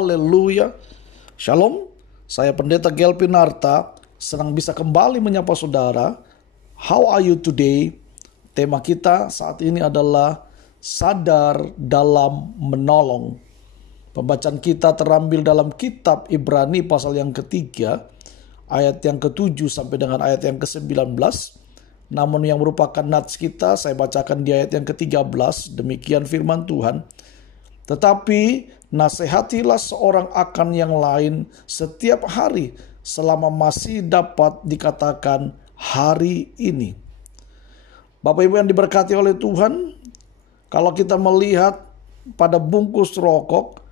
Haleluya. Shalom, saya Pendeta Gelvin Narta. Senang bisa kembali menyapa saudara. How are you today? Tema kita saat ini adalah sadar dalam menolong. Pembacaan kita terambil dalam kitab Ibrani pasal yang ketiga, ayat yang ke-7 sampai dengan ayat yang ke-19. Namun yang merupakan nats kita, saya bacakan di ayat yang ke-13. Demikian firman Tuhan. Tetapi nasihatilah seorang akan yang lain setiap hari selama masih dapat dikatakan hari ini. Bapak Ibu yang diberkati oleh Tuhan, kalau kita melihat pada bungkus rokok,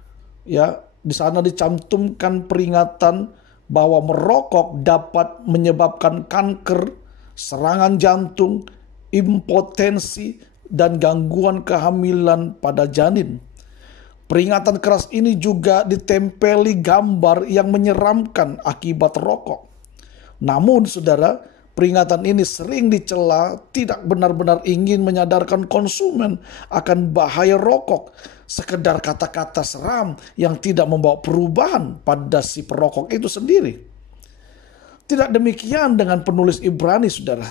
ya, di sana dicantumkan peringatan bahwa merokok dapat menyebabkan kanker, serangan jantung, impotensi, dan gangguan kehamilan pada janin. Peringatan keras ini juga ditempeli gambar yang menyeramkan akibat rokok. Namun saudara, peringatan ini sering dicela tidak benar-benar ingin menyadarkan konsumen akan bahaya rokok. Sekedar kata-kata seram yang tidak membawa perubahan pada si perokok itu sendiri. Tidak demikian dengan penulis Ibrani, saudara.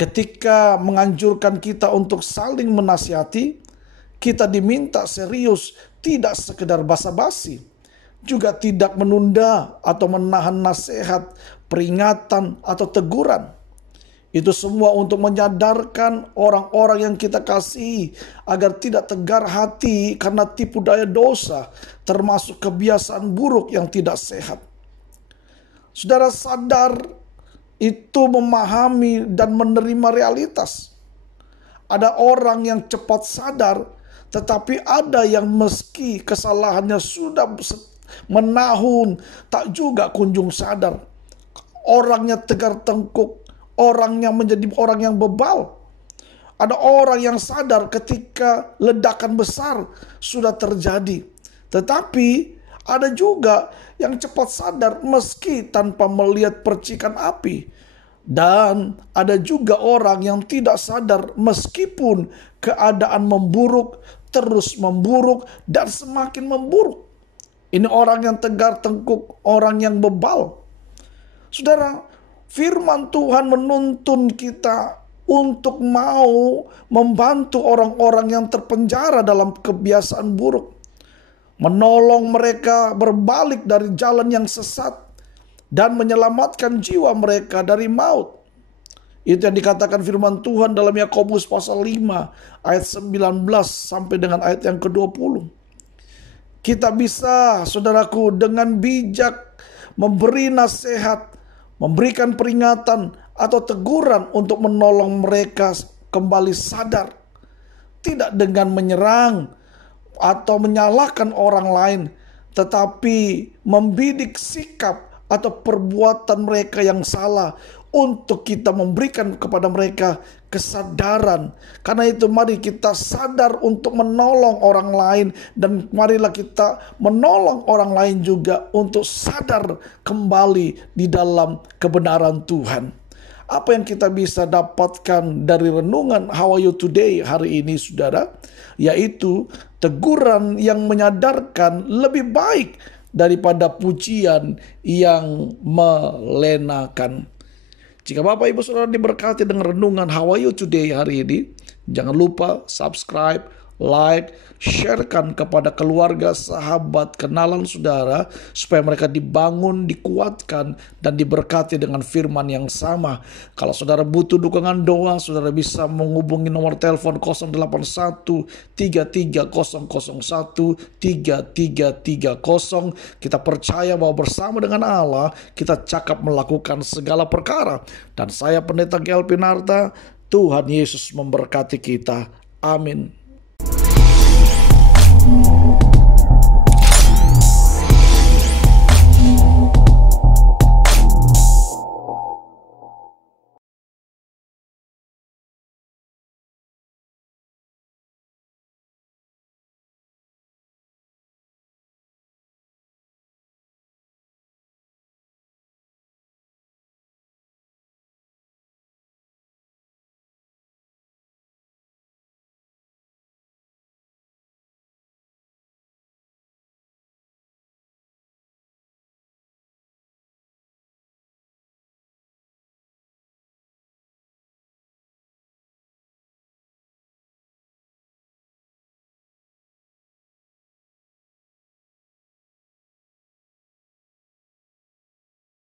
Ketika menganjurkan kita untuk saling menasihati, kita diminta serius, tidak sekedar basa-basi. Juga tidak menunda atau menahan nasihat, peringatan, atau teguran. Itu semua untuk menyadarkan orang-orang yang kita kasihi agar tidak tegar hati karena tipu daya dosa, termasuk kebiasaan buruk yang tidak sehat. Saudara, sadar itu memahami dan menerima realitas. Ada orang yang cepat sadar, tetapi ada yang meski kesalahannya sudah menahun, tak juga kunjung sadar. Orangnya tegar tengkuk, orangnya menjadi orang yang bebal. Ada orang yang sadar ketika ledakan besar sudah terjadi, tetapi ada juga yang cepat sadar meski tanpa melihat percikan api. Dan ada juga orang yang tidak sadar meskipun keadaan memburuk, terus memburuk, dan semakin memburuk. Ini orang yang tegar tengkuk, orang yang bebal. Saudara, firman Tuhan menuntun kita untuk mau membantu orang-orang yang terpenjara dalam kebiasaan buruk. Menolong mereka berbalik dari jalan yang sesat dan menyelamatkan jiwa mereka dari maut. Itu yang dikatakan firman Tuhan dalam Yakobus pasal 5 ayat 19 sampai dengan ayat yang ke-20. Kita bisa, saudaraku, dengan bijak memberi nasihat, memberikan peringatan atau teguran untuk menolong mereka kembali sadar. Tidak dengan menyerang atau menyalahkan orang lain, tetapi membidik sikap atau perbuatan mereka yang salah untuk kita memberikan kepada mereka kesadaran. Karena itu mari kita sadar untuk menolong orang lain, dan marilah kita menolong orang lain juga untuk sadar kembali di dalam kebenaran Tuhan. Apa yang kita bisa dapatkan dari renungan How Are You Today hari ini, saudara? Yaitu teguran yang menyadarkan lebih baik daripada pujian yang melenakan. Jika Bapak Ibu Saudara diberkati dengan renungan How Are You Today hari ini, jangan lupa subscribe, like, sharekan kepada keluarga, sahabat, kenalan saudara, supaya mereka dibangun, dikuatkan, dan diberkati dengan firman yang sama. Kalau saudara butuh dukungan doa, saudara bisa menghubungi nomor telepon 081 33 001 3330. Kita percaya bahwa bersama dengan Allah, kita cakap melakukan segala perkara. Dan saya Pendeta Gelvin Narta, Tuhan Yesus memberkati kita. Amin.